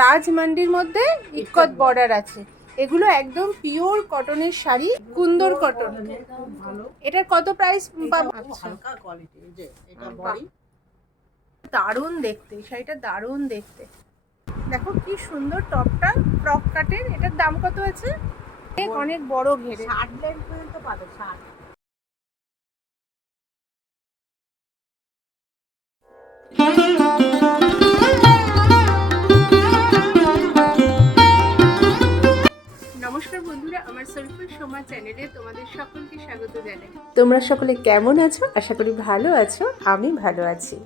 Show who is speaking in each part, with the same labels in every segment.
Speaker 1: রাজমান্ডির মধ্যে ইক্কত বর্ডার আছে। এগুলো একদম পিওর কটনের শাড়ি কুন্দর কটন এটার কত প্রাইস পাবো দারুণ দেখতে শাড়িটা দারুণ দেখতে। দেখো কি সুন্দর টপটা ফ্রক কাটের এটার দাম কত আছে? অনেক বড়। ঘেরে।
Speaker 2: ষাট লাইন পর্যন্ত পাবে ষাট।
Speaker 1: নমস্কার বন্ধুরা, আমার সরফুল সোমা চ্যানেলে তোমাদের সকলকে স্বাগত জানাই। তোমরা সকলে কেমন আছো? আশা করি ভালো আছো, আমি ভালো আছি।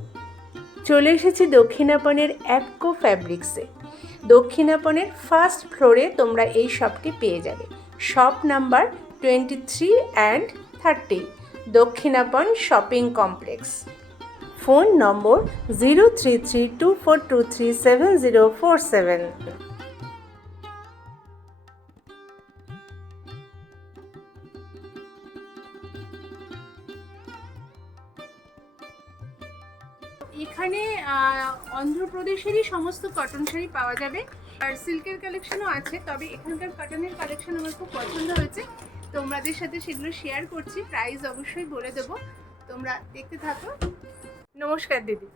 Speaker 1: চলে এসেছি দক্ষিণাপনের অ্যাপকো ফ্যাব্রিক্সে দক্ষিণাপনের ফার্স্ট ফ্লোরে তোমরা এই শপটি পেয়ে যাবে। Shop number twenty three and thirty Dakshinapan shopping complex phone number zero three three two four two three seven zero four seven অন্ধ্রপ্রদেশেরই সমস্ত কটন শাড়ি পাওয়া যাবে। আর সিল্কের কালেকশনও আছে, তবে এখানকার কটনের কালেকশন আমার খুব পছন্দ হয়েছে। তোমাদের সাথে সেগুলো শেয়ার করছি প্রাইস অবশ্যই বলে দেবো। তোমরা দেখতে থাকো। নমস্কার, দিদি।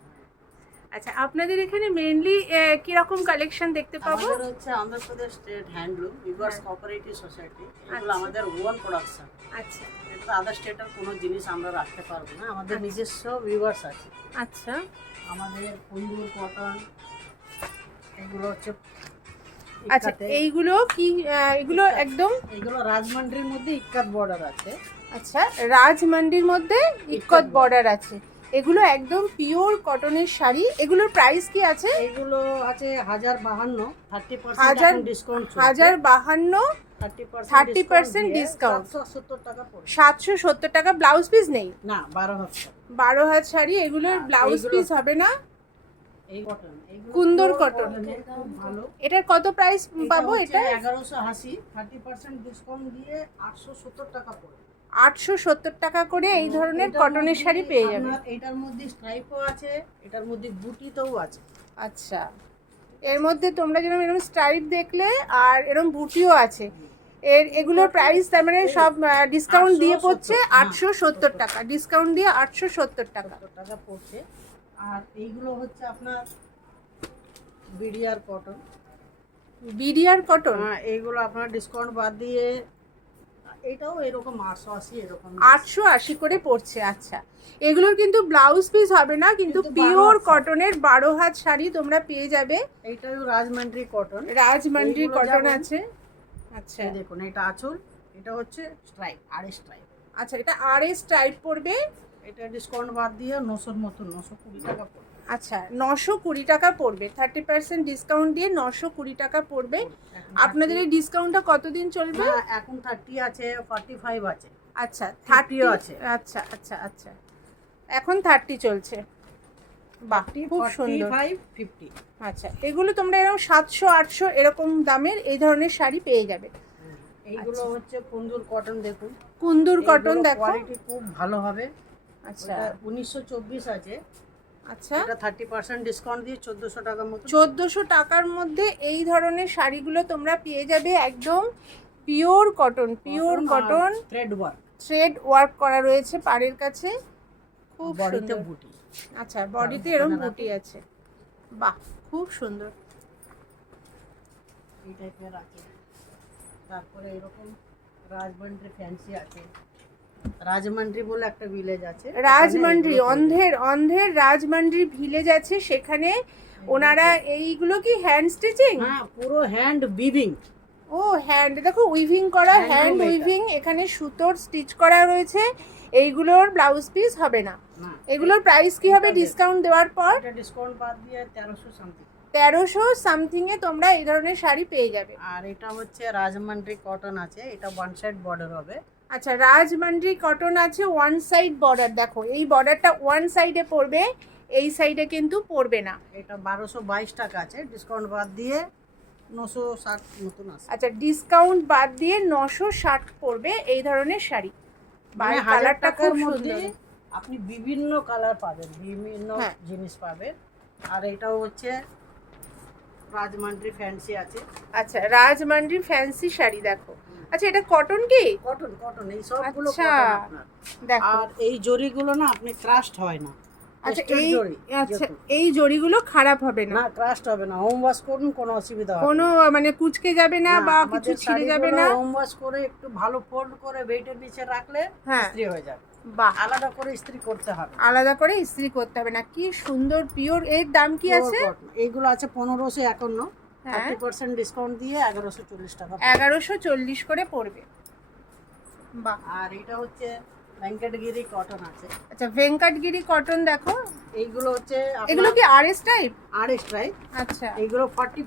Speaker 1: আচ্ছা আপনাদের এখানে মেনলি কীরকম কালেকশন দেখতে পাবো?
Speaker 2: আমাদের হচ্ছে Andhra Pradesh state handloom weavers cooperative society এগুলো
Speaker 1: আচ্ছা।
Speaker 2: আমাদের ওয়ান প্রোডাকশন
Speaker 1: আচ্ছা।
Speaker 2: এটা আদার স্টেটের কোনো জিনিস আমরা রাখতে পারব না আমাদের নিজস্ব ভিউয়ার্স আছে।
Speaker 1: আচ্ছা।
Speaker 2: আমাদের কুন্দুর কটন এগুলো হচ্ছে
Speaker 1: আচ্ছা এইগুলো কি এগুলো একদম?
Speaker 2: এগুলো রাজমান্ডির মধ্যে ইক্কাত বর্ডার আছে।
Speaker 1: আচ্ছা রাজমন্ডির মধ্যে ইক্কত বর্ডার আছে। এগুলো একদম পিওর কটনের শাড়ি। এগুলোর প্রাইস কি আছে?
Speaker 2: এগুলো আছে হাজার বাহান্ন থার্টি
Speaker 1: হাজার-
Speaker 2: ডিসকাউন্ট
Speaker 1: হাজার বাহান্ন
Speaker 2: থার্টি
Speaker 1: 30% discount।
Speaker 2: সত্তর টাকা পড়বে।
Speaker 1: সাতশো সত্তর টাকা ব্লাউজ পিস নেই?
Speaker 2: না বারো হাজার।
Speaker 1: বারো হাত শাড়ি এগুলোর ব্লাউজ পিস হবে না?
Speaker 2: কটন
Speaker 1: কুন্দর
Speaker 2: ভালো।
Speaker 1: এটার কত প্রাইস পাবো এটা
Speaker 2: এগারোশো আশি থার্টি পার্সেন্ট ডিসকাউন্ট দিয়ে আটশো সত্তর টাকা
Speaker 1: আটশো সত্তর টাকা করে এই ধরনের কটনের শাড়ি পেয়ে যাবে।
Speaker 2: এটার মধ্যে স্ট্রাইপও আছে এটার মধ্যে বুটিতেও আছে।
Speaker 1: আচ্ছা। এর মধ্যে তোমরা যেরকম এরকম স্ট্রাইপ দেখলে আর এরকম বুটিও আছে। এর এগুলোর প্রাইস তার মানে সব ডিসকাউন্ট দিয়ে পড়ছে
Speaker 2: হ্যাঁ,
Speaker 1: আটশো সত্তর টাকা। ডিসকাউন্ট দিয়ে আটশো সত্তর টাকা।
Speaker 2: টাকা পড়ছে। আর এইগুলো হচ্ছে আপনার বিডিআর কটন
Speaker 1: বিডিআর কটন
Speaker 2: এইগুলো আপনার ডিসকাউন্ট বাদ দিয়ে এটাও এরকম আটশো আশি এরকম।
Speaker 1: আটশো আশি করে পড়ছে আচ্ছা। এগুলোর কিন্তু ব্লাউজ পিস হবে না কিন্তু পিওর কটনের বারো হাত শাড়ি তোমরা পেয়ে যাবে।
Speaker 2: এইটাও রাজমান্ড্রি কটন
Speaker 1: রাজমান্ডির কটন আছে। আচ্ছা।
Speaker 2: দেখুন এটা আঁচল এটা হচ্ছে স্ট্রাইপ আর স্ট্রাইপ
Speaker 1: আচ্ছা এটা আর এস টাইপ পড়বে।
Speaker 2: এটা ডিসকাউন্ট বাদ দিয়ে নশোর মতন নশো কুড়ি টাকা পড়বে।
Speaker 1: আচ্ছা নশো কুড়ি টাকা পড়বে। থার্টি পার্সেন্ট ডিসকাউন্ট দিয়ে নশো কুড়ি টাকা পড়বে। আপনাদের এই ডিসকাউন্টটা কতদিন চলবে?
Speaker 2: এখন থার্টি আছে ফর্টি ফাইভ আছে।
Speaker 1: আচ্ছা
Speaker 2: থার্টিও আছে।
Speaker 1: আচ্ছা আচ্ছা আচ্ছা। এখন থার্টি চলছে। বাহ খুব সুন্দর।
Speaker 2: ফিফটি
Speaker 1: আচ্ছা এগুলো তোমরা এরকম সাতশো আটশো এরকম দামের এই ধরনের শাড়ি পেয়ে যাবে।
Speaker 2: এইগুলো হচ্ছে কুন্দুর কটন দেখুন।
Speaker 1: কুন্দুর কটন দেখো।
Speaker 2: কোয়ালিটি খুব ভালো হবে।
Speaker 1: আচ্ছা।
Speaker 2: উনিশশো চব্বিশ আছে।
Speaker 1: আচ্ছা।
Speaker 2: এটা থার্টি পার্সেন্ট ডিসকাউন্ট দিয়ে চোদ্দোশো টাকার মতো।
Speaker 1: চোদ্দোশো টাকার মধ্যে এই ধরনের শাড়িগুলো তোমরা পেয়ে যাবে একদম pure cotton pure cotton
Speaker 2: thread work
Speaker 1: thread work করা রয়েছে পাড়ের কাছে। খুব
Speaker 2: বডিতে বুটি।
Speaker 1: আচ্ছা বডিতে এরকম বুটি আছে। বাহ খুব সুন্দর।
Speaker 2: এই টাইপের আছে তারপরে এরকম রাজমান্ড্রি ফ্যান্সি আছে। রাজমান্ড্রি বলে একটা ভিলেজ আছে।
Speaker 1: রাজমান্ড্রি অন্ধের অন্ধের রাজমান্ড্রি ভিলেজ আছে সেখানে ওনারা এইগুলো কি হ্যান্ড স্টিচিং
Speaker 2: হ্যাঁ পুরো হ্যান্ড বিভিং
Speaker 1: ও হ্যান্ড দেখো উইভিং করা হ্যান্ড। উইভিং এখানে সুতোর স্টিচ করা রয়েছে। এইগুলোর ব্লাউজ পিস হবে না। এগুলোর প্রাইস কি হবে ডিসকাউন্ট দেওয়ার পর?
Speaker 2: ডিসকাউন্ট বাদ দিয়ে তেরোশো সামথিং
Speaker 1: তেরোশো সামথিং এ তোমরা এই ধরনের শাড়ি পেয়ে যাবে।
Speaker 2: আর এটা হচ্ছে রাজমান্ড্রি কটন আছে এটা ওয়ান সাইড বর্ডার হবে।
Speaker 1: আচ্ছা রাজমান্ড্রি কটন আছে ওয়ান সাইড বর্ডার দেখো এই বর্ডারটা ওয়ান সাইডে পড়বে এই সাইডে কিন্তু পড়বে না।
Speaker 2: এটা বারোশো বাইশ টাকা আছে ডিসকাউন্ট বাদ দিয়ে নশো ষাট মতন আছে।
Speaker 1: আচ্ছা ডিসকাউন্ট বাদ দিয়ে নশো ষাট পড়বে এই ধরনের শাড়ি।
Speaker 2: মানে
Speaker 1: কালারটা খুব সুন্দর।
Speaker 2: আপনি বিভিন্ন কালার পাবেন বিভিন্ন
Speaker 1: হ্যাঁ।
Speaker 2: জিনিস পাবেন। আর এটাও হচ্ছে রাজমান্ড্রি ফ্যান্সি আছে।
Speaker 1: আচ্ছা রাজমান্ডির ফ্যান্সি শাড়ি দেখো। আচ্ছা এটা কটন কি?
Speaker 2: কটন কটন এই সবগুলো
Speaker 1: আচ্ছা।
Speaker 2: কটন আপনার।
Speaker 1: দেখো।
Speaker 2: আর এই জরিগুলো না আপনি ক্রাস্ট হয় না।
Speaker 1: আচ্ছা এই আচ্ছা এই জড়িগুলো খারাপ হবে না।
Speaker 2: না ক্রাস্ট হবে না। হোম ওয়াশ করুন কোনো অসুবিধা হবে
Speaker 1: কোনো মানে কুচকে যাবে না বা কিছু ছিঁড়ে যাবে না।
Speaker 2: হোম ওয়াশ করে একটু ভালো ফোল্ড করে বেডের নিচে রাখলে
Speaker 1: হ্যাঁ।
Speaker 2: ইস্ত্রি হয়ে যাবে।
Speaker 1: বাহ।
Speaker 2: আলাদা করে ইস্ত্রি করতে হবে।
Speaker 1: আলাদা করে ইস্ত্রি করতে হবে না। কি সুন্দর পিওর এর দাম কি আছে?
Speaker 2: এইগুলো আছে পনেরোশো একান্ন। থার্টি পার্সেন্ট ডিসকাউন্ট দিয়ে এগারোশো চল্লিশ টাকা
Speaker 1: এগারোশো চল্লিশ করে পড়বে। বাহ।
Speaker 2: আর এটা হচ্ছে ভেঙ্কটগিরি কটন আছে।
Speaker 1: আচ্ছা ভেঙ্কটগিরি কটন দেখো।
Speaker 2: এইগুলো হচ্ছে
Speaker 1: এগুলো কি আর এস টাইপ
Speaker 2: আর স্ট্রাইপ
Speaker 1: আচ্ছা।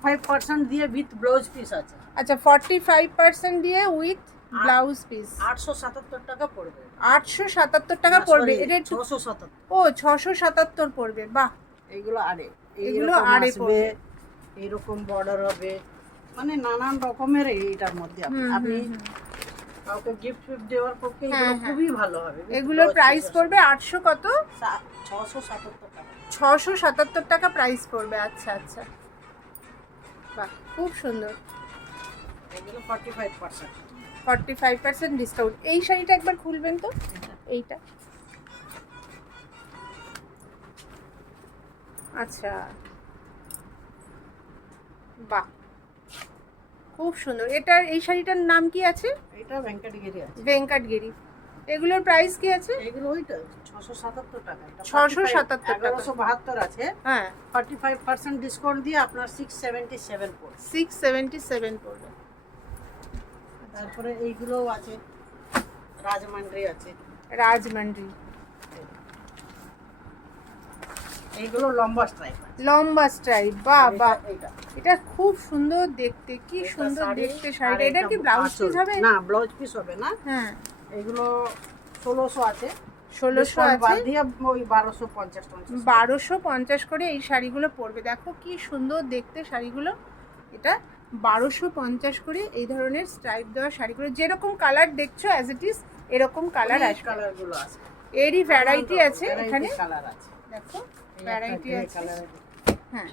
Speaker 2: ফাইভ পার্সেন্ট দিয়ে উইথ ব্লাউজ পিস আছে।
Speaker 1: আচ্ছা ফর্টি ফাইভ পার্সেন্ট দিয়ে উইথ ব্লাউজ পিস
Speaker 2: আটশো সাতাত্তর টাকা পড়বে।
Speaker 1: আটশো সাতাত্তর টাকা পড়বে। এটা একটু
Speaker 2: ছশো সাতাত্তর।
Speaker 1: ও ছশো সাতাত্তর পড়বে। বাহ।
Speaker 2: এইগুলো আড়ে
Speaker 1: এগুলো আড়ে পড়বে।
Speaker 2: এইরকম বর্ডার হবে। মানে নানান রকমের এইটার মধ্যে আপনি। কাউকে গিফট ফিফট দেওয়ার পক্ষে
Speaker 1: হ্যাঁ, হ্যাঁ।
Speaker 2: খুবই ভালো হবে।
Speaker 1: এগুলোর প্রাইস পড়বে আটশো কত?
Speaker 2: ছশো সাতাত্তর টাকা।
Speaker 1: ছশো সাতাত্তর টাকা প্রাইস পড়বে আচ্ছা আচ্ছা। বাহ খুব সুন্দর।
Speaker 2: এগুলো forty five percent
Speaker 1: forty five percent discount এই শাড়িটা একবার খুলবেন তো? এইটা। আচ্ছা। বাহ। খুব সুন্দর। এটার এই শাড়িটার নাম কি আছে?
Speaker 2: এটা ভেঙ্কটগিরি আছে।
Speaker 1: ভেঙ্কটগিরি। এগুলোর প্রাইস কি আছে?
Speaker 2: এগুলো ওইটা ছশো সাতাত্তর টাকা। এটা
Speaker 1: 677 টাকা।
Speaker 2: এগারোশো বাহাত্তর আছে।
Speaker 1: হ্যাঁ।
Speaker 2: ফর্টি ফাইভ পার্সেন্ট ডিসকাউন্ট দিয়ে আপনার সিক্স সেভেন্টি সেভেন পড়বে।
Speaker 1: সিক্স সেভেন্টি সেভেন পড়বে।
Speaker 2: তারপরে এইগুলোও আছে। রাজমান্ড্রি আছে।
Speaker 1: রাজমান্ডি।
Speaker 2: এইগুলো লম্বা স্ট্রাইপ
Speaker 1: লম্বা স্ট্রাইপ বাহ বাহ এটা। খুব সুন্দর দেখতে কি সুন্দর দেখতে শাড়িটা। এটা কি ব্লাউজ পিস হবে?
Speaker 2: না ব্লাউজ পিস হবে না।
Speaker 1: হ্যাঁ।
Speaker 2: এগুলো ষোলোশো আছে।
Speaker 1: ষোলোশো আছে?
Speaker 2: বারোশো পঞ্চাশ
Speaker 1: বারোশো পঞ্চাশ করে এই শাড়িগুলো পরবে। দেখো কি সুন্দর দেখতে শাড়িগুলো। এটা বারোশো পঞ্চাশ করে এই ধরনের স্ট্রাইপ দেওয়া শাড়িগুলো। যেরকম কালার দেখছ অ্যাজ ইট ইজ এরকম কালার আসবে।
Speaker 2: কালারগুলো আছে।
Speaker 1: এরই ভ্যারাইটি আছে এখানে।
Speaker 2: কালার আছে।
Speaker 1: দেখো। ভ্যারাইটি আছে। হ্যাঁ।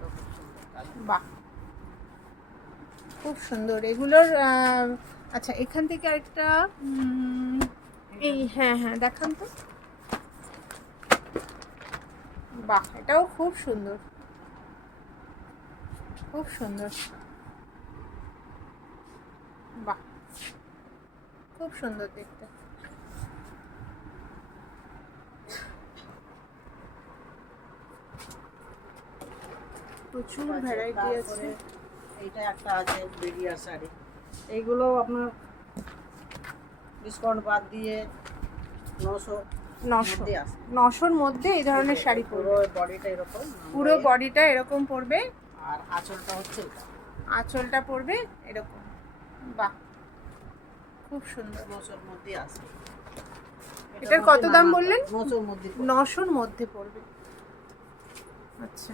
Speaker 2: খুব সুন্দর।
Speaker 1: বাহ। খুব সুন্দর। এগুলোর আচ্ছা এখান থেকে আরেকটা এই হ্যাঁ হ্যাঁ দেখান তো। বাহ এটাও খুব সুন্দর। খুব সুন্দর। বাহ। খুব সুন্দর দেখতে। প্রচুর ভ্যারাইটি আছে।
Speaker 2: এইটা একটা আছে বেরিয়ার শাড়ি। এইগুলো আপনার ডিসকাউন্ট বাদ দিয়ে নশো
Speaker 1: নশো। নশোর মধ্যে এই ধরনের শাড়ি
Speaker 2: পুরো বডিটা এরকম
Speaker 1: পুরো বডিটা এরকম পড়বে
Speaker 2: আর আঁচলটা হচ্ছে
Speaker 1: আঁচলটা পড়বে এরকম। বাহ খুব সুন্দর।
Speaker 2: নশোর মধ্যে আসে
Speaker 1: এটার কত দাম বললেন?
Speaker 2: নশোর মধ্যে
Speaker 1: নশোর মধ্যে পড়বে। আচ্ছা।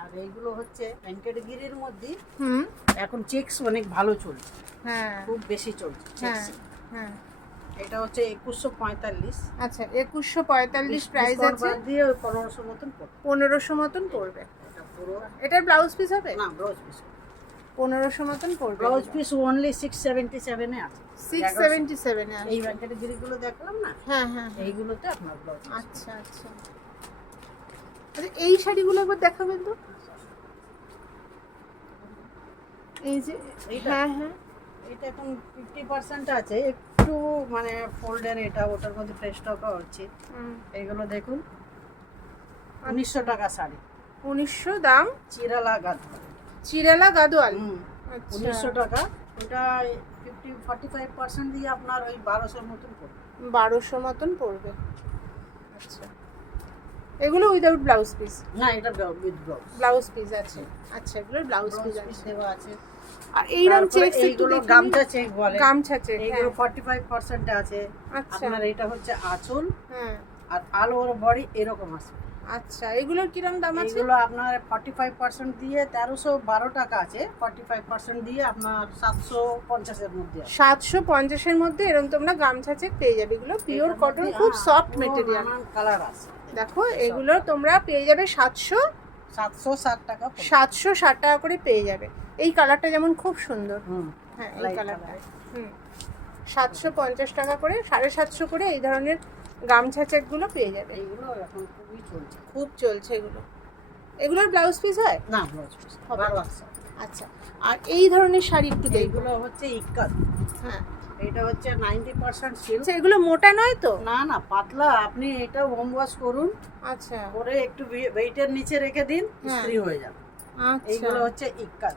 Speaker 2: আর এইগুলো হচ্ছে ভেঙ্কটগিরির মধ্যে
Speaker 1: হুম।
Speaker 2: এখন চেক্স অনেক ভালো চলছে।
Speaker 1: হ্যাঁ।
Speaker 2: খুব বেশি চলছে
Speaker 1: হ্যাঁ হ্যাঁ।
Speaker 2: এটা হচ্ছে একুশশো পঁয়তাল্লিশ।
Speaker 1: আচ্ছা একুশশো পঁয়তাল্লিশ প্রাইস আছে?
Speaker 2: দিয়ে পনেরোশো মতন পড়বে।
Speaker 1: পনেরোশো মতন পড়বে?
Speaker 2: এটা
Speaker 1: এটার ব্লাউজ পিস হবে?
Speaker 2: না ব্লাউজ পিস
Speaker 1: পনেরোশো মতন পড়বে
Speaker 2: blouse piece only six seventy সেভেনে আছে।
Speaker 1: সিক্স সেভেন্টি সেভেনে
Speaker 2: এই ভেঙ্কটগিরিগুলো দেখলাম না?
Speaker 1: হ্যাঁ হ্যাঁ হ্যাঁ।
Speaker 2: এইগুলোতে আপনার ব্লাউজ
Speaker 1: আচ্ছা আচ্ছা। আচ্ছা এই শাড়িগুলো একবার দেখাবেন তো। এই যে? হ্যাঁ হ্যাঁ।
Speaker 2: এটা এখন ফিফটি পার্সেন্ট আছে। একটু মানে ফোল্ডের এটা ওটার মধ্যে ফ্রেশ টাকা হচ্ছে
Speaker 1: হুম।
Speaker 2: এইগুলো দেখুন। উনিশশো টাকা শাড়ি।
Speaker 1: উনিশশো দাম?
Speaker 2: চিরালা গাদ
Speaker 1: চিরেলা গাদোয়াল আচ্ছা।
Speaker 2: উনিশশো টাকা। ওটা ফিফটি ফর্টি ফাইভ পার্সেন্ট দিয়ে আপনার ওই বারোশোর মতন পড়বে।
Speaker 1: বারোশো মতন পড়বে। আচ্ছা। এগুলো উইদাউট ব্লাউজ পিস
Speaker 2: না এটা উইথ ব্লাউজ
Speaker 1: ব্লাউজ পিস আছে। আচ্ছা এগুলোর ব্লাউজ পিস
Speaker 2: পিস
Speaker 1: আছে।
Speaker 2: দেওয়া আছে।
Speaker 1: আর এইরকম চেকস
Speaker 2: এইগুলো গামছা চেক বলে।
Speaker 1: গামছা চেক
Speaker 2: এইগুলো ফর্টি ফাইভ পার্সেন্ট আছে।
Speaker 1: আচ্ছা।
Speaker 2: আপনার এটা হচ্ছে আঁচল।
Speaker 1: হ্যাঁ
Speaker 2: আর আল ওভার বডি এরকম আছে।
Speaker 1: আচ্ছা এগুলোর কিরম দাম আছে?
Speaker 2: এইগুলো আপনার ফর্টি ফাইভ পার্সেন্ট দিয়ে তেরোশো বারো টাকা আছে। ফর্টি ফাইভ পার্সেন্ট দিয়ে আপনার সাতশো পঞ্চাশের মধ্যে আছে।
Speaker 1: সাতশো পঞ্চাশের মধ্যে এরকম তোমরা গামছা চেক পেয়ে যাবে। এগুলো পিওর কটন খুব সফট মেটেরিয়াল
Speaker 2: কালার আছে।
Speaker 1: দেখো এগুলো তোমরা পেয়ে যাবে সাতশো
Speaker 2: সাতশো ষাট টাকা।
Speaker 1: সাতশো ষাট টাকা করে পেয়ে যাবে। এই কালারটা যেমন খুব সুন্দর।
Speaker 2: হুম
Speaker 1: হ্যাঁ এই কালারটা। হুম। সাতশো পঞ্চাশ টাকা করে সাড়ে সাতশো করে এই ধরনের গামছা চেকগুলো পেয়ে যাবে।
Speaker 2: এইগুলো এখন খুবই চলছে।
Speaker 1: খুব চলছে এগুলো। এগুলোর ব্লাউজ পিস হয়?
Speaker 2: না ব্লাউজ পিস
Speaker 1: আচ্ছা আর এই ধরনের শাড়ি একটু দেখব।
Speaker 2: এইগুলো হচ্ছে ইক্কাত।
Speaker 1: হ্যাঁ।
Speaker 2: এটা হচ্ছে নাইনটি পার্সেন্ট সিল্ক
Speaker 1: এগুলো মোটা নয় তো?
Speaker 2: না না পাতলা। আপনি এটা হোম ওয়াশ করুন।
Speaker 1: আচ্ছা।
Speaker 2: করে একটু ওয়েটের নিচে রেখে দিন
Speaker 1: হ্যাঁ।
Speaker 2: ইস্ত্রি হয়ে যাবে।
Speaker 1: আচ্ছা।
Speaker 2: এইগুলো হচ্ছে ইক্কাত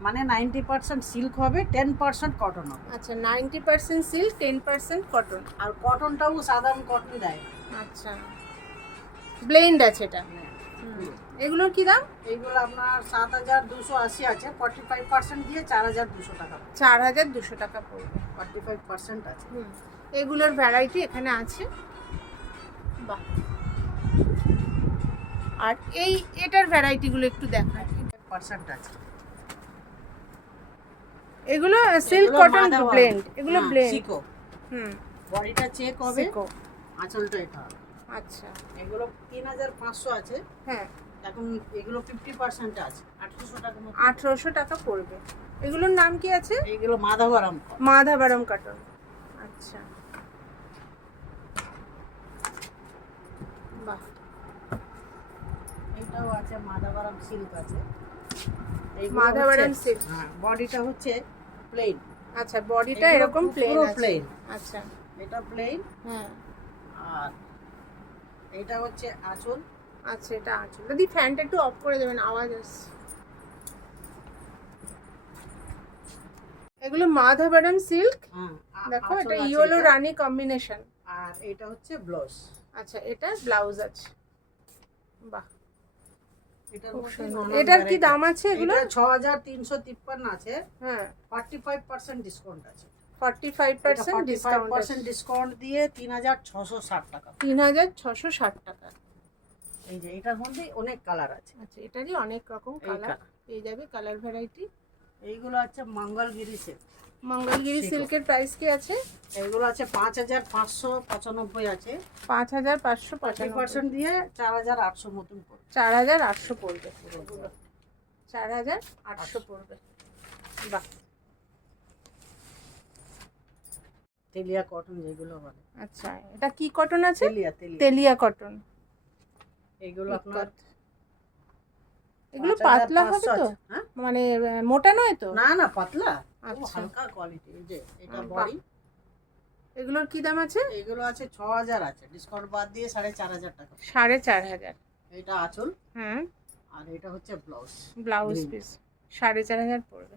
Speaker 2: মানে নাইনটি পার্সেন্ট সিল্ক হবে টেন পার্সেন্ট কটন হবে।
Speaker 1: আচ্ছা ninety percent silk ten percent cotton
Speaker 2: আর কটনটাও সাধারণ কটন দেয়।
Speaker 1: আচ্ছা। ব্লেন্ড আছে এটা। হুম। এগুলোর কি দাম?
Speaker 2: এগুলো আপনার সাত হাজার দুশো আশি আছে ফর্টি ফাইভ পার্সেন্ট দিয়ে চার হাজার দুশো টাকা
Speaker 1: চার হাজার দুশো টাকা পড়বে।
Speaker 2: ফর্টি ফাইভ পার্সেন্ট আছে।
Speaker 1: হুম। এগুলোর ভ্যারাইটি এখানে আছে। বাহ। আর এই এটার ভ্যারাইটিগুলো একটু দেখায়
Speaker 2: পার্সেন্ট আছে।
Speaker 1: এগুলো সিল্ক কটন ব্লেন্ড এগুলো
Speaker 2: হ্যাঁ,
Speaker 1: ব্লেন্ড
Speaker 2: সিকো
Speaker 1: হুম।
Speaker 2: বডিটা চেক হবে।
Speaker 1: সিকো
Speaker 2: আঁচলটা এটা।
Speaker 1: আচ্ছা।
Speaker 2: এগুলো তিন হাজার পাঁচশো আছে।
Speaker 1: হ্যাঁ।
Speaker 2: এখন এগুলো ফিফটি পার্সেন্ট আছে। আঠারোশো টাকা
Speaker 1: আঠেরোশো টাকা পড়বে। এগুলোর নাম কি আছে?
Speaker 2: এইগুলো মাধাবারাম
Speaker 1: মাধাবারম কাটন আচ্ছা। বাহ।
Speaker 2: এটাও আছে মাধাবারাম সিল্ক আছে।
Speaker 1: মাধাবারাম silk।
Speaker 2: হ্যাঁ বডিটা হচ্ছে প্লেন
Speaker 1: আচ্ছা বডিটা এরকম প্লেন
Speaker 2: plain।
Speaker 1: আচ্ছা।
Speaker 2: এটা প্লেন
Speaker 1: হ্যাঁ।
Speaker 2: আর এটা হচ্ছে আঁচল।
Speaker 1: আচ্ছা এটা আছে। যদি ফ্যানটা একটু অফ করে দেবেন আওয়াজ আসছে। এগুলো মাধাবারম সিল্ক? দেখো এটা
Speaker 2: আছে
Speaker 1: ইয়েলো। রানী কম্বিনেশন
Speaker 2: আর এটা হচ্ছে ব্লাউজ
Speaker 1: আচ্ছা এটা ব্লাউজ আছে। বাহ
Speaker 2: এটার
Speaker 1: কি দাম আছে এগুলো?
Speaker 2: ছ হাজার তিনশো তিপ্পান্ন আছে।
Speaker 1: হ্যাঁ।
Speaker 2: ফর্টি ফাইভ পার্সেন্ট ডিসকাউন্ট আছে
Speaker 1: forty five percent discount
Speaker 2: discount দিয়ে তিন হাজার ছশো ষাট টাকা।
Speaker 1: তিন হাজার ছশো ষাট টাকা।
Speaker 2: এই যে এটার মধ্যে অনেক কালার আছে।
Speaker 1: আচ্ছা এটারই অনেক রকম কালার পেয়ে যাবে কালার ভ্যারাইটি
Speaker 2: এইগুলো আছে মঙ্গলগিরি সেট
Speaker 1: মঙ্গলগিরি সিল্কের প্রাইস কি আছে?
Speaker 2: এইগুলো আছে পাঁচ হাজার পাঁচশো পঁচানব্বই আছে।
Speaker 1: পাঁচ হাজার পাঁচশো পঁচানব্বই।
Speaker 2: পার্সেন্ট দিয়ে চার হাজার আটশো মতন পড়বে।
Speaker 1: চার হাজার আটশো পড়বে। চার হাজার আটশো পড়বে। বাহ।
Speaker 2: তেলিয়া কটন যেগুলো বলে।
Speaker 1: আচ্ছা এটা কি কটন আছে?
Speaker 2: তেলিয়া তেলিয়া।
Speaker 1: কটন
Speaker 2: এইগুলো আপনার
Speaker 1: এগুলো পাতলা হবে তো?
Speaker 2: হ্যাঁ?
Speaker 1: মানে মোটা নয় তো?
Speaker 2: না না পাতলা।
Speaker 1: আচ্ছা।
Speaker 2: হালকা কোয়ালিটি যে এটা। বডি।
Speaker 1: এগুলোর কি দাম আছে?
Speaker 2: এইগুলো আছে ছ হাজার আছে। ডিসকাউন্ট বাদ দিয়ে সাড়ে চার হাজার টাকা।
Speaker 1: সাড়ে চার হাজার।
Speaker 2: এটা আঁচল।
Speaker 1: হ্যাঁ
Speaker 2: আর এটা হচ্ছে ব্লাউজ।
Speaker 1: ব্লাউজ। পিস সাড়ে চার হাজার পড়বে।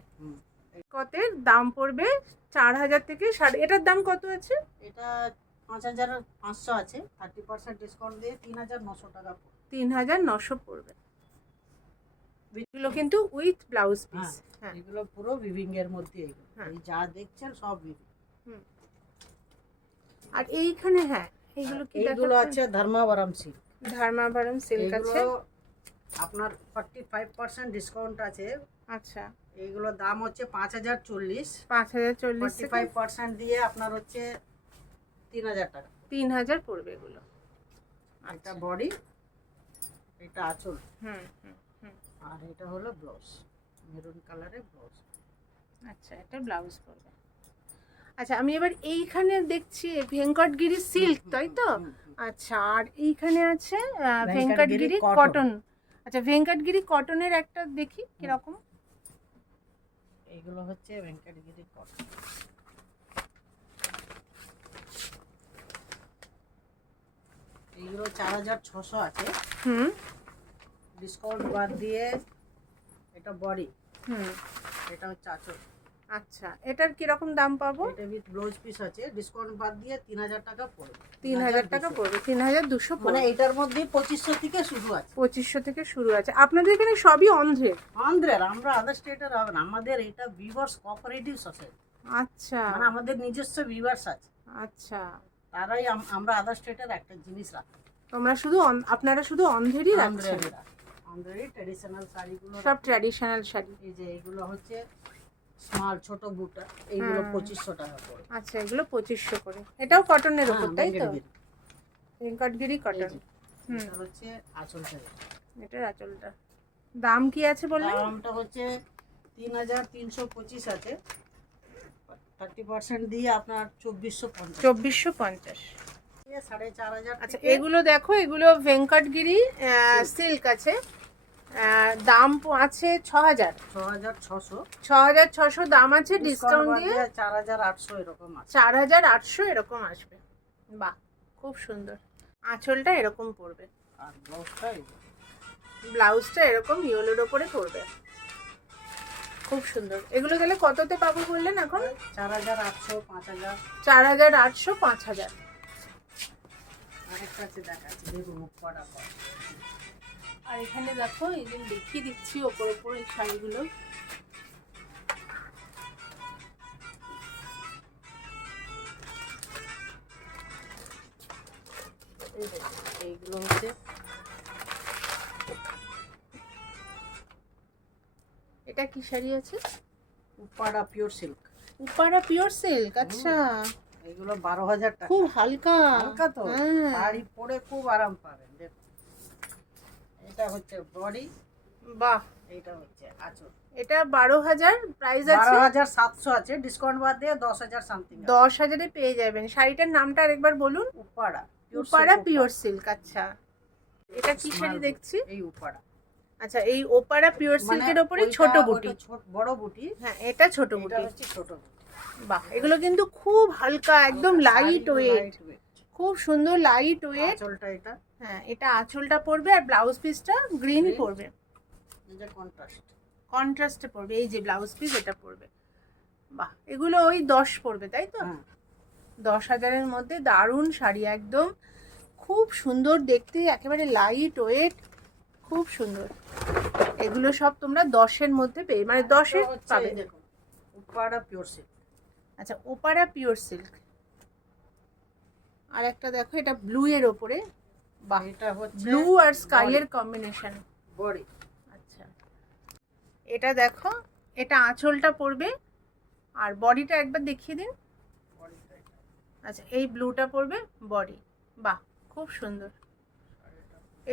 Speaker 1: কতের দাম পড়বে? চার হাজার থেকে সাড়ে এটার দাম কত আছে?
Speaker 2: এটা পাঁচ হাজার পাঁচশো আছে। থার্টি পার্সেন্ট ডিসকাউন্ট দিয়ে তিন হাজার নশো টাকা পড়বে।
Speaker 1: তিন হাজার নশো পড়বে। এগুলো কিন্তু উইথ ব্লাউজ পিস। হ্যাঁ।
Speaker 2: এগুলো পুরো উইভিং এর মধ্যে
Speaker 1: হ্যাঁ।
Speaker 2: যা দেখছেন সব
Speaker 1: আর এইখানে হ্যাঁ এইগুলো কি
Speaker 2: এইগুলো
Speaker 1: দেখাচ্ছেন?
Speaker 2: আছে ধর্মাবরম সিল্ক
Speaker 1: ধর্মাভরম সিল্ক আছে।
Speaker 2: আপনার ফর্টি ফাইভ পার্সেন্ট ডিসকাউন্ট আছে।
Speaker 1: আচ্ছা।
Speaker 2: এইগুলোর দাম হচ্ছে পাঁচ হাজার চল্লিশ।
Speaker 1: পাঁচ হাজার চল্লিশ
Speaker 2: ফর্টি
Speaker 1: থেকে?
Speaker 2: ফাইভ পার্সেন্ট দিয়ে আপনার হচ্ছে তিন হাজার টাকা।
Speaker 1: তিন হাজার পড়বে এগুলো। আচ্ছা
Speaker 2: বডি এটা আঁচল।
Speaker 1: হুম হুম হুম।
Speaker 2: আর এটা হলো ব্লাউজ মেরুন কালারের ব্লাউজ।
Speaker 1: আচ্ছা এটা ব্লাউজ পড়বে আচ্ছা আমি এবার এইখানে দেখছি ভেঙ্কটগিরি সিল্ক তাই তো? আচ্ছা আর এইখানে আছে
Speaker 2: ভেঙ্কটগিরি
Speaker 1: ভেঙ্কটগিরি কটন আচ্ছা ভেঙ্কটগিরি কটনের একটা দেখি কীরকম?
Speaker 2: এইগুলো হচ্ছে ভেঙ্কটগিরি কটন এইগুলো চার হাজার ছশো আছে।
Speaker 1: হুম।
Speaker 2: ডিসকাউন্ট বাদ দিয়ে এটা বডি
Speaker 1: হুম।
Speaker 2: এটা হচ্ছে আঁচল।
Speaker 1: আচ্ছা এটার কীরকম দাম পাবো?
Speaker 2: এটা উইথ ব্লাউজ পিস আছে। ডিসকাউন্ট বাদ দিয়ে তিন হাজার টাকা পড়বে।
Speaker 1: তিন হাজার টাকা পড়বে তিন হাজার দুশো
Speaker 2: মানে এটার মধ্যে পঁচিশশো থেকে শুরু আছে।
Speaker 1: পঁচিশশো থেকে শুরু আছে। আপনাদের এখানে সবই অন্ধ্রের
Speaker 2: আন্ধ্রের আমরা আদার স্টেটের হবে না। আমাদের এটা ভিভার্স কোঅপারেটিভ সোসাইটি
Speaker 1: আচ্ছা।
Speaker 2: মানে আমাদের নিজস্ব ভিভার্স আছে।
Speaker 1: আচ্ছা।
Speaker 2: তারাই আমরা আদার স্টেটের একটা জিনিস রাখি।
Speaker 1: তোমরা শুধু আপনারা শুধু অন্ধ্রেরই রাখছেন।
Speaker 2: আন্ধ্রেরই ট্রেডিশনাল শাড়িগুলো
Speaker 1: সব ট্র্যাডিশনাল শাড়ি।
Speaker 2: এই যে এগুলো হচ্ছে স্মল ছোট বুটা। এইগুলো পঁচিশশো টাকা করে।
Speaker 1: আচ্ছা এগুলো পঁচিশশো করে। এটাও কটনের উপর
Speaker 2: হ্যাঁ,
Speaker 1: তাই তো।
Speaker 2: ভেঙ্কটগিরি
Speaker 1: কটন হুম।
Speaker 2: হচ্ছে আঁচল শাড়ি
Speaker 1: এটার আঁচলটা। দাম কি আছে বললেন
Speaker 2: দামটা হচ্ছে তিন হাজার তিনশো পঁচিশ আছে। থার্টি পার্সেন্ট দিয়ে আপনার চব্বিশশো পঞ্চাশ।
Speaker 1: চব্বিশশো পঞ্চাশ।
Speaker 2: সাড়ে চার হাজার
Speaker 1: আচ্ছা এগুলো দেখো এগুলো ভেঙ্কটগিরি সিল্ক আছে। দাম আছে ছ হাজার
Speaker 2: ছ হাজার ছশো।
Speaker 1: ছ হাজার ছশো দাম আছে ডিসকাউন্ট দিয়ে
Speaker 2: চার হাজার আটশো এরকম
Speaker 1: চার হাজার আটশো এরকম আসবে। বাহ খুব সুন্দর। আঁচলটা এরকম পড়বে।
Speaker 2: আর ব্লাউজটা
Speaker 1: ব্লাউজটা এরকম ইয়েলোর ওপরে পড়বে। খুব সুন্দর। এগুলো তাহলে কততে পাবো বললেন এখন?
Speaker 2: চার হাজার আটশো পাঁচ হাজার।
Speaker 1: চার হাজার আটশো পাঁচ হাজার।
Speaker 2: আরেকটা আছে দেখাচ্ছি করা
Speaker 1: আর এখানে দেখো এই যে দেখিয়ে দিচ্ছি ওপর ওপর এই শাড়িগুলো
Speaker 2: এইগুলো হচ্ছে
Speaker 1: এটা কি শাড়ি আছে?
Speaker 2: Uppada pure silk.
Speaker 1: Uppada pure silk আচ্ছা।
Speaker 2: এগুলো বারো হাজার টাকা।
Speaker 1: খুব হালকা।
Speaker 2: হালকা তো।
Speaker 1: হ্যাঁ।
Speaker 2: শাড়ি পরে খুব আরাম পাবেন। দেখুন এটা হচ্ছে বডি।
Speaker 1: বাহ।
Speaker 2: এটা হচ্ছে আচল।
Speaker 1: এটা বারো হাজার প্রাইস আছে?
Speaker 2: বারো হাজার সাতশো আছে। ডিসকাউন্ট বাদ দিয়ে দশ হাজার সামথিং
Speaker 1: দশ হাজারে পেয়ে যাবেন। শাড়িটার নামটা আরেকবার বলুন?
Speaker 2: উপাড়া silk
Speaker 1: পিওর সিল্ক আচ্ছা। এটা কি শাড়ি দেখছি?
Speaker 2: এই উপাড়া
Speaker 1: আচ্ছা এই ওপারা পিওর সিল্কের ওপরে ছোট বুটি।
Speaker 2: বড় বুটি।
Speaker 1: হ্যাঁ এটা ছোট বুটি।
Speaker 2: ছোট
Speaker 1: বাহ এগুলো কিন্তু খুব হালকা একদম লাইট ওয়েট খুব সুন্দর লাইট ওয়েট
Speaker 2: আঁচলটা এটা।
Speaker 1: হ্যাঁ এটা আঁচলটা পড়বে আর ব্লাউজ পিসটা গ্রিনই
Speaker 2: Green।
Speaker 1: পড়বে
Speaker 2: কন্ট্রাস্ট
Speaker 1: কন্ট্রাস্টে পড়বে এই যে ব্লাউজ পিস এটা পড়বে বাহ এগুলো ওই দশ পড়বে তাই তো?
Speaker 2: হ্যাঁ।
Speaker 1: দশ হাজারের মধ্যে দারুণ শাড়ি একদম। খুব সুন্দর দেখতে একেবারে লাইট ওয়েট খুব সুন্দর। এগুলো সব তোমরা দশের মধ্যে পেয়ে মানে দশের পাবে।
Speaker 2: এই দেখুন পিওর সিল্ক
Speaker 1: আচ্ছা ওপারা পিওর সিল্ক আর একটা দেখো এটা ব্লু এর ওপরে। বাহ
Speaker 2: এটা হচ্ছে
Speaker 1: ব্লু আর স্কাইয়ের কম্বিনেশন
Speaker 2: বডি
Speaker 1: আচ্ছা। এটা দেখো এটা আঁচলটা পড়বে আর বডিটা একবার দেখিয়ে দিন। আচ্ছা এই ব্লুটা পড়বে বডি বাহ খুব সুন্দর।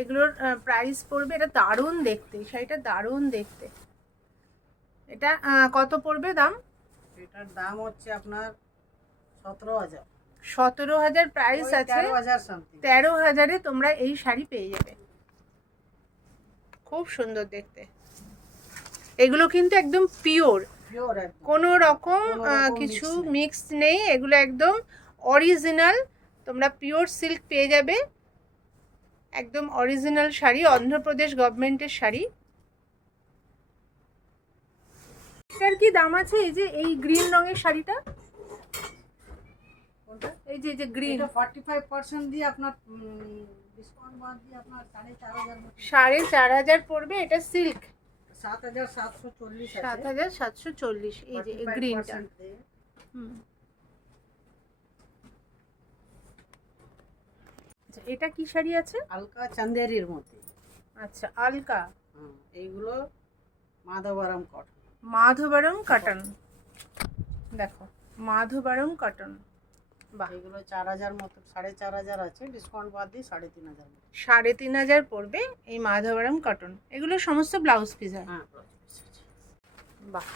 Speaker 1: এগুলোর প্রাইস পড়বে এটা দারুণ দেখতে এই শাড়িটা দারুণ দেখতে। এটা কত পড়বে দাম?
Speaker 2: এটার দাম হচ্ছে আপনার সতেরো হাজার।
Speaker 1: সতেরো হাজার প্রাইস আছে
Speaker 2: তেরো হাজার
Speaker 1: তোমরা এই শাড়ি পেয়ে যাবে। খুব সুন্দর দেখতে। এগুলো কিন্তু একদম পিওর কোনো রকম কিছু মিক্স নেই। এগুলো একদম অরিজিনাল তোমরা পিওর সিল্ক পেয়ে যাবে। একদম অরিজিনাল শাড়ি অন্ধ্রপ্রদেশ গভর্নমেন্টের শাড়ি। এটার কি দাম আছে? এই যে এই গ্রিন রঙের শাড়িটা? এই যে এই যে গ্রিন
Speaker 2: ফর্টি ফাইভ পার্সেন্ট দিয়ে আপনার সাড়ে চার হাজার
Speaker 1: পড়বে এটা সিল্ক
Speaker 2: সাত হাজার সাতশো চল্লিশ
Speaker 1: সাত হাজার সাতশো চল্লিশ এই যে গ্রিনটা হুম। আচ্ছা এটা কি শাড়ি আছে?
Speaker 2: আলকা চান্দেরির মধ্যে।
Speaker 1: আচ্ছা আলকা?
Speaker 2: এইগুলো মাধবারাম কটন
Speaker 1: মাধবরম কাটন দেখো মাধবরম কাটন বাহ।
Speaker 2: এইগুলো চার হাজার মতো সাড়ে চার হাজার আছে ডিসকাউন্ট বাদ দিয়ে সাড়ে তিন হাজার
Speaker 1: সাড়ে তিন হাজার পড়বে এই মাধবরম কটন এগুলো সমস্ত ব্লাউজ পিস হয়।
Speaker 2: হ্যাঁ
Speaker 1: বাহ।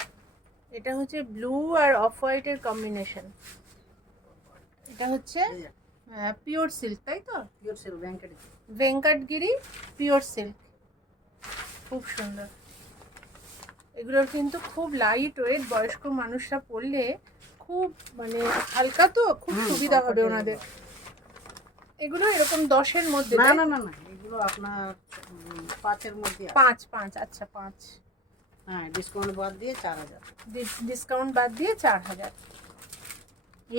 Speaker 1: এটা হচ্ছে ব্লু আর অফ হোয়াইটের কম্বিনেশন এটা হচ্ছে পিওর সিল্ক তাই তো?
Speaker 2: পিওর সেল ব্যাংকেট
Speaker 1: ভেঙ্কটগিরি পিওর সিল্ক খুব সুন্দর। এগুলোর কিন্তু খুব লাইট ওয়েট বয়স্ক মানুষরা পরলে খুব মানে হালকা তো খুব সুবিধা হবে ওনাদের। এগুলো এরকম দশের মধ্যে
Speaker 2: না না না না এগুলো আপনার পাঁচের মধ্যে
Speaker 1: পাঁচ পাঁচ আচ্ছা পাঁচ।
Speaker 2: হ্যাঁ ডিসকাউন্ট বাদ দিয়ে চার হাজার।
Speaker 1: ডিসকাউন্ট বাদ দিয়ে চার হাজার।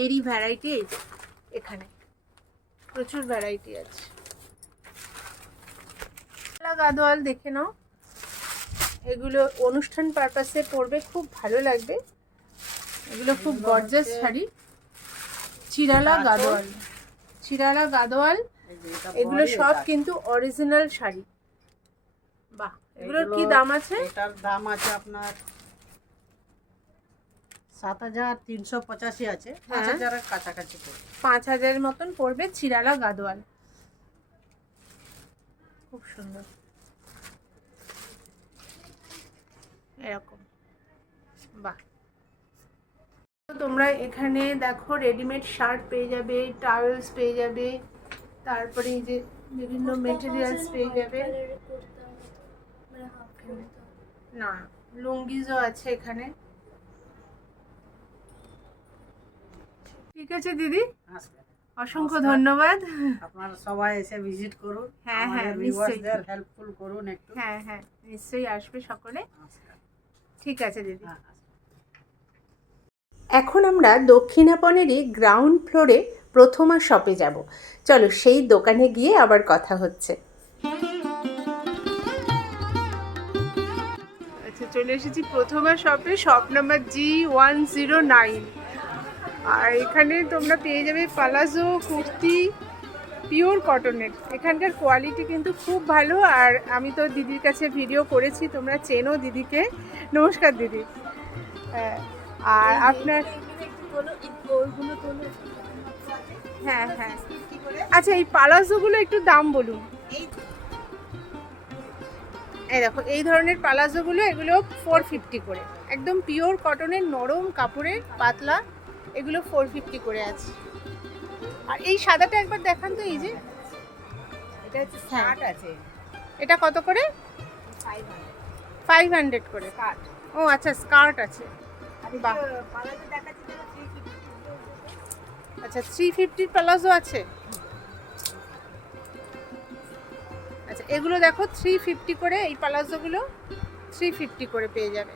Speaker 1: এরই ভ্যারাইটি এখানে। প্রচুর ভ্যারাইটি আছে। গাদোয়াল দেখে নাও। এগুলো অনুষ্ঠান পারপাসে পরবে খুব ভালো লাগবে। এগুলো খুব গর্জাস শাড়ি। চিরালা গাদোয়াল। চিরালা গাদোয়াল এগুলো সব কিন্তু অরিজিনাল শাড়ি। বাহ এগুলোর কি দাম আছে?
Speaker 2: এটার দাম আছে আপনার সাত হাজার তিনশো পঁচাশি আছে। পাঁচ
Speaker 1: হ্যাঁ।
Speaker 2: হাজারের কাছাকাছি পড়বে।
Speaker 1: পাঁচ হাজারের মতন পড়বে চিরালা গাদোয়াল। খুব সুন্দর। এরকম। বাহ। তো তোমরা এখানে দেখো রেডিমেড শার্ট পেয়ে যাবে টাওয়েলস পেয়ে যাবে তারপরে এই যে বিভিন্ন মেটেরিয়ালস পেয়ে যাবে। না লুঙ্গিজও আছে এখানে। ঠিক আছে দিদি? অসংখ্য ধন্যবাদ।
Speaker 2: আপনারা সবাই এসে ভিজিট করুন।
Speaker 1: হ্যাঁ, হ্যাঁ, নিশ্চয়ই।
Speaker 2: হেল্পফুল করুন একটু।
Speaker 1: হ্যাঁ হ্যাঁ নিশ্চয়ই আসবে সকলে। ঠিক আছে দিদি।
Speaker 2: হ্যাঁ,
Speaker 1: এখন আমরা দক্ষিণাপনেরই গ্রাউন্ড ফ্লোরে প্রথমা শপে যাব। চলো সেই দোকানে গিয়ে আবার কথা হচ্ছে। আচ্ছা চলে এসেছি প্রথমা শপে shop number G one zero nine আর এখানে তোমরা পেয়ে যাবে পালাজো কুর্তি পিওর কটনের এখানকার কোয়ালিটি কিন্তু খুব ভালো আর আমি তো দিদির কাছে ভিডিও করেছি তোমরা চেনো দিদিকে। নমস্কার দিদি। হ্যাঁ, আর আপনার হ্যাঁ হ্যাঁ। আচ্ছা এই পালাজোগুলো একটু দাম বলুন। এই দেখো এই ধরনের পালাজোগুলো এগুলো ফোর ফিফটি করে। একদম পিওর কটনের নরম কাপড়ের পাতলা এগুলো ফোর ফিফটি করে আছে। আর এই সাদাটা একবার দেখান তো এই যে।
Speaker 2: এটা হচ্ছে
Speaker 1: হ্যাঁ।
Speaker 2: শার্ট আছে।
Speaker 1: এটা কত করে?
Speaker 2: ফাইভ হান্ড্রেড
Speaker 1: করে। ও আচ্ছা স্কার্ট আছে। বাহ। আচ্ছা থ্রি ফিফটির প্লাজো আছে? আচ্ছা এগুলো দেখো থ্রি ফিফটি করে এই প্লাজোগুলো থ্রি ফিফটি করে পেয়ে যাবে।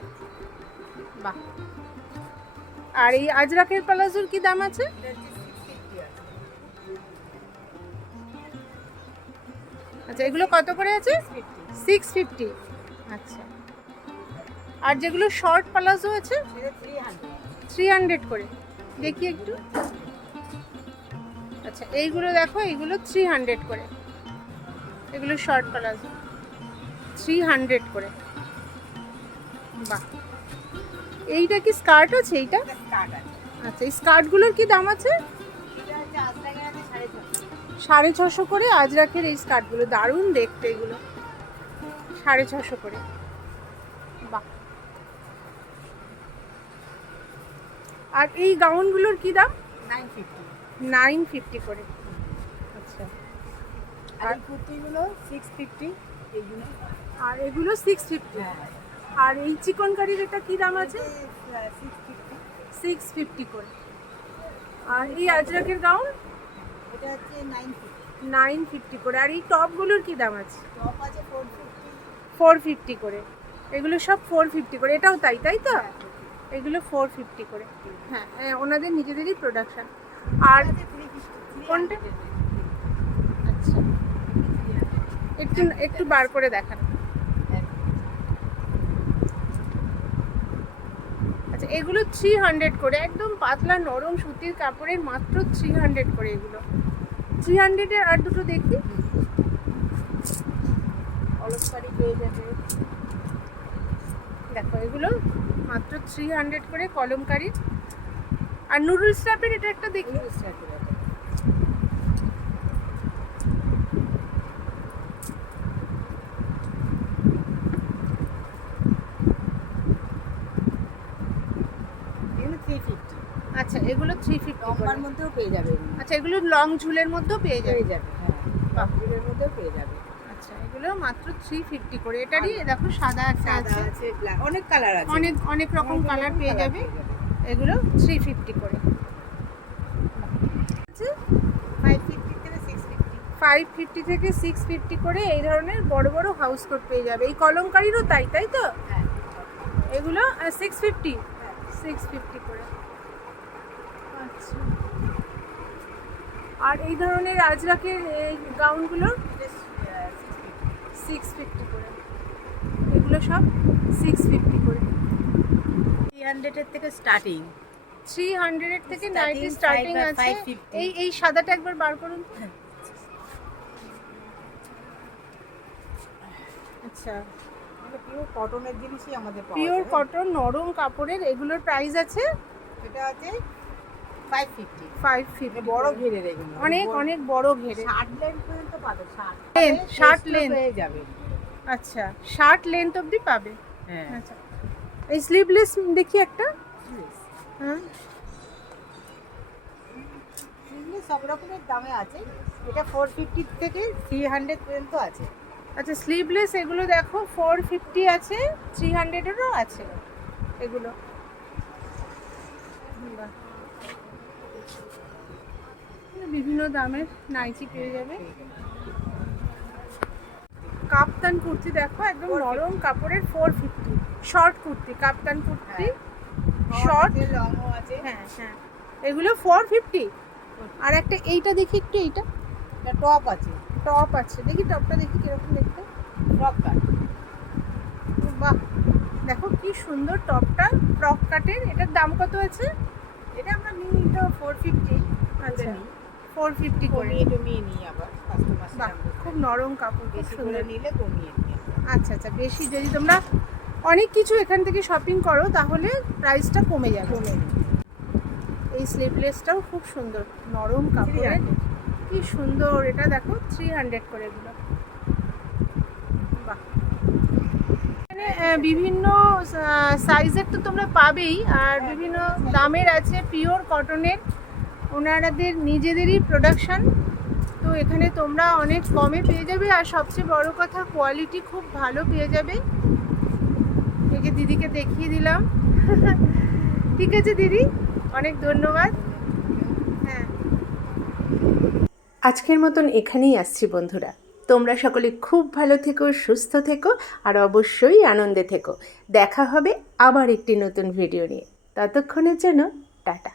Speaker 1: বাহ। আর এই আজরাকের প্লাজোর কি দাম আছে? আচ্ছা এগুলো কত করে আছে? সিক্স ফিফটি আচ্ছা। আর যেগুলো শর্ট প্লাজো আছে?
Speaker 2: থ্রি হান্ড্রেড
Speaker 1: করে। দেখি একটু। আচ্ছা এইগুলো দেখো, এইগুলো থ্রি হান্ড্রেড করে। এগুলো শর্ট প্লাজো থ্রি হান্ড্রেড করে। বাহ। এইটা কি স্কার্ট আছে এইটা? আচ্ছা এই স্কার্টগুলোর কি দাম আছে?
Speaker 2: এটা হচ্ছে আছে সাড়ে ছশো
Speaker 1: করে আজরাকের এই স্কার্টগুলো দারুণ দেখতে এগুলো। সাড়ে ছশো করে। বাহ। আর এই গাউনগুলোর কি দাম?
Speaker 2: নাইন ফিফটি
Speaker 1: নাইন ফিফটি করে। আচ্ছা।
Speaker 2: আর কুর্তিগুলো সিক্স ফিফটি এইগুলো
Speaker 1: আর এগুলো সিক্স ফিফটি
Speaker 2: হ্যাঁ।
Speaker 1: আর এই চিকন কারির এটা কি দাম আছে?
Speaker 2: সিক্স ফিফটি
Speaker 1: করে। আর এই আজরাকের গাউন?
Speaker 2: এটা হচ্ছে নাইন ফিফটি
Speaker 1: নাইন ফিফটি করে। আর এই টপগুলোর কি দাম আছে?
Speaker 2: টপ আছে ফোর ফিফটি
Speaker 1: ফোর ফিফটি করে। এগুলো সব ফোর ফিফটি করে। এটাও তাই তাই তো? এগুলো ফোর ফিফটি করে। হ্যাঁ। হ্যাঁ, ওনাদের নিজেদেরই প্রোডাকশন আর কোনটা? আচ্ছা। একটু একটু বার করে দেখান। আচ্ছা এগুলো থ্রি হান্ড্রেড করে, একদম পাতলা নরম সুতির কাপড়ের মাত্র থ্রি হান্ড্রেড করে এগুলো। থ্রি হান্ড্রেডের আর দুটো দেখি। অলঙ্কারি পেয়ে যাবে। দেখো, এগুলো মাত্র থ্রি হান্ড্রেড করে কলমকারি। আর নুডলস টাইপের এটা একটা দেখি।
Speaker 2: এগুলো থ্রি ফিফটি
Speaker 1: আচ্ছা এগুলো থ্রি ফিফটি
Speaker 2: লম্বার মধ্যেও পেয়ে যাবে
Speaker 1: আচ্ছা এগুলো লং ঝুলের মধ্যেও পেয়ে যাবে?
Speaker 2: পেয়ে যাবে হ্যাঁ। লম্বের মধ্যেও পেয়ে যাবে।
Speaker 1: আচ্ছা এগুলো মাত্র থ্রি ফিফটি করে। এটারই দেখো সাদা একটা আছে।
Speaker 2: অনেক কালার আছে।
Speaker 1: অনেক অনেক রকম কালার পেয়ে যাবে। এগুলো থ্রি ফিফটি করে।
Speaker 2: ফাইভ ফিফটি থেকে সিক্স ফিফটি
Speaker 1: ফাইভ ফিফটি থেকে সিক্স ফিফটি করে এই ধরনের বড় বড় হাউস কোট পেয়ে যাবে। এই কলমকারিরও তাই তাই তো?
Speaker 2: হ্যাঁ।
Speaker 1: এগুলো সিক্স ফিফটি সিক্স ফিফটি করে। আচ্ছা আর এই ধরনের আজরাকের এই গাউনগুলো সিক্স ফিফটি করে। এগুলো সব সিক্স ফিফটি করে।
Speaker 2: থ্রি হান্ড্রেডের থেকে স্টার্টিং
Speaker 1: থ্রি হান্ড্রেডের থেকে নাইনটি স্টার্টিং আছে। এই এই সাদাটা একবার বার করুন তো। আচ্ছা
Speaker 2: পিওর কটনের জিনিসই আমাদের
Speaker 1: পিওর কটন নরম কাপড়ের এগুলোর প্রাইস আছে
Speaker 2: এটা আছে ফাইভ ফিফটি
Speaker 1: ফাইভ ফিফটি
Speaker 2: বড় এগুলো।
Speaker 1: অনেক অনেক বড় ঘেরে।
Speaker 2: ষাট লেন্থ পর্যন্ত পাবে। ষাট
Speaker 1: Length, ষাট
Speaker 2: যাবে।
Speaker 1: আচ্ছা শার্ট লেন্থ অবধি পাবে?
Speaker 2: হ্যাঁ।
Speaker 1: আচ্ছা। এই স্লিভলেস দেখি একটা। হ্যাঁ
Speaker 2: সব রকমের দামে আছে। এটা ফোর ফিফটি থেকে থ্রি হান্ড্রেড পর্যন্ত আছে।
Speaker 1: আচ্ছা স্লিভলেস এগুলো দেখো ফোর ফিফটি আছে থ্রি হান্ড্রেডেরও আছে এগুলো। বিভিন্ন দামের নাইটি পেয়ে যাবে। কাপ্তান কুর্তি দেখো একদম নরম কাপড়ের four fifty short kurti kaftan kurti. Short
Speaker 2: আছে।
Speaker 1: হ্যাঁ হ্যাঁ। এগুলো ফোর ফিফটি আর একটা এইটা দেখি একটু এইটা।
Speaker 2: টপ আছে।
Speaker 1: টপ আছে। দেখি টপটা দেখি কীরকম দেখতে।
Speaker 2: ফ্রক কাট
Speaker 1: বাহ! দেখো কি সুন্দর টপটা ফ্রক কাটের এটার দাম কত আছে?
Speaker 2: এটা আমরা নিই তো ফোর ফিফটি
Speaker 1: আচ্ছা ফোর ফিফটি করে
Speaker 2: কমিয়ে নিই আবার
Speaker 1: খুব নরম কাপড়
Speaker 2: বেশি করে নিলে কমিয়ে নিই
Speaker 1: আচ্ছা আচ্ছা বেশি যদি তোমরা অনেক কিছু এখান থেকে শপিং করো তাহলে প্রাইসটা কমে যাবে।
Speaker 2: কমে
Speaker 1: এই স্লিভলেসটাও খুব সুন্দর নরম কাপড়ের। কি সুন্দর এটা দেখো থ্রি হান্ড্রেড করে এগুলো বাহ। এখানে বিভিন্ন সাইজের তো তোমরা পাবেই আর বিভিন্ন দামের আছে পিওর কটনের ওনারাদের নিজেদেরই প্রোডাকশান তো এখানে তোমরা অনেক কমে পেয়ে যাবে আর সবচেয়ে বড় কথা কোয়ালিটি খুব ভালো পেয়ে যাবে। একে দিদিকে দেখিয়ে দিলাম। ঠিক আছে দিদি, অনেক ধন্যবাদ। হ্যাঁ। আজকের মতন এখানেই আসছি বন্ধুরা। তোমরা সকলে খুব ভালো থেকো, সুস্থ থেকো আর অবশ্যই আনন্দে থেকো। দেখা হবে আবার একটি নতুন ভিডিও নিয়ে। ততক্ষণের জন্য টাটা।